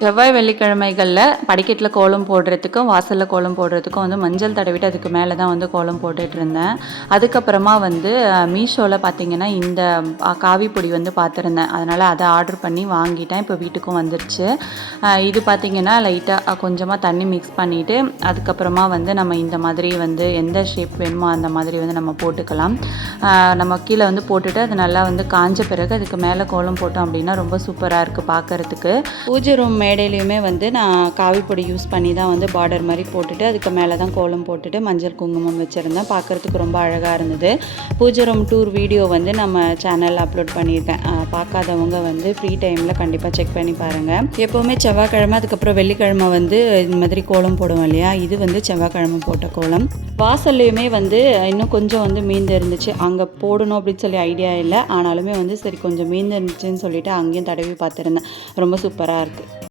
செவ்வாய் வெள்ளிக்கிழமைகளில் படிக்கட்டில் கோலம் போடுறதுக்கும் வாசலில் கோலம் போடுறதுக்கும் வந்து மஞ்சள் தடவிட்டு அதுக்கு மேலே தான் வந்து கோலம் போட்டுட்டு இருந்தேன் அதுக்கப்புறமா வந்து மீஷோவில் பார்த்தீங்கன்னா இந்த காவி பொடி வந்து பார்த்துருந்தேன் அதனால் அதை ஆர்டர் பண்ணி வாங்கிட்டேன். இப்போ வீட்டுக்கும் வந்துருச்சு. இது பார்த்திங்கன்னா லைட்டாக கொஞ்சமாக தண்ணி மிக்ஸ் பண்ணிவிட்டு அதுக்கப்புறமா வந்து நம்ம இந்த மாதிரி வந்து எந்த ஷேப் வேணுமோ அந்த மாதிரி வந்து நம்ம போட்டுக்கலாம். நம்ம கீழே வந்து போட்டுட்டு அது நல்லா வந்து காஞ்ச பிறகு அதுக்கு மேலே கோலம் போட்டோம் அப்படின்னா ரொம்ப சூப்பராக இருக்குது பார்க்கறதுக்கு பூஜை ரூம் மேடையிலையுமே வந்து நான் காவிப்பொடி யூஸ் பண்ணி தான் வந்து பார்டர் மாதிரி போட்டுட்டு அதுக்கு மேலே தான் கோலம் போட்டுட்டு மஞ்சள் குங்குமம் வச்சுருந்தேன். பார்க்கறதுக்கு ரொம்ப அழகாக இருந்தது. பூஜை ரூம் டூர் வீடியோ வந்து நம்ம சேனலில் அப்லோட் பண்ணியிருக்கேன். பார்க்காதவங்க வந்து ஃப்ரீ டைமில் கண்டிப்பாக செக் பண்ணி பாருங்கள் எப்போவுமே செவ்வாய்க்கிழமை அதுக்கப்புறம் வெள்ளிக்கிழமை வந்து இந்த மாதிரி கோலம் போடுவோம் இல்லையா? இது வந்து செவ்வாய்க்கிழமை போட்ட கோலம். வாசல்லையுமே வந்து இன்னும் கொஞ்சம் வந்து மீந்து இருந்துச்சு. அங்கே போடணும் அப்படின்னு சொல்லி ஐடியா இல்லை. ஆனாலுமே வந்து சரி கொஞ்சம் மீந்து இருந்துச்சுன்னு சொல்லிட்டு அங்கேயும் தடவி பார்த்துருந்தேன். ரொம்ப சூப்பராக இருக்குது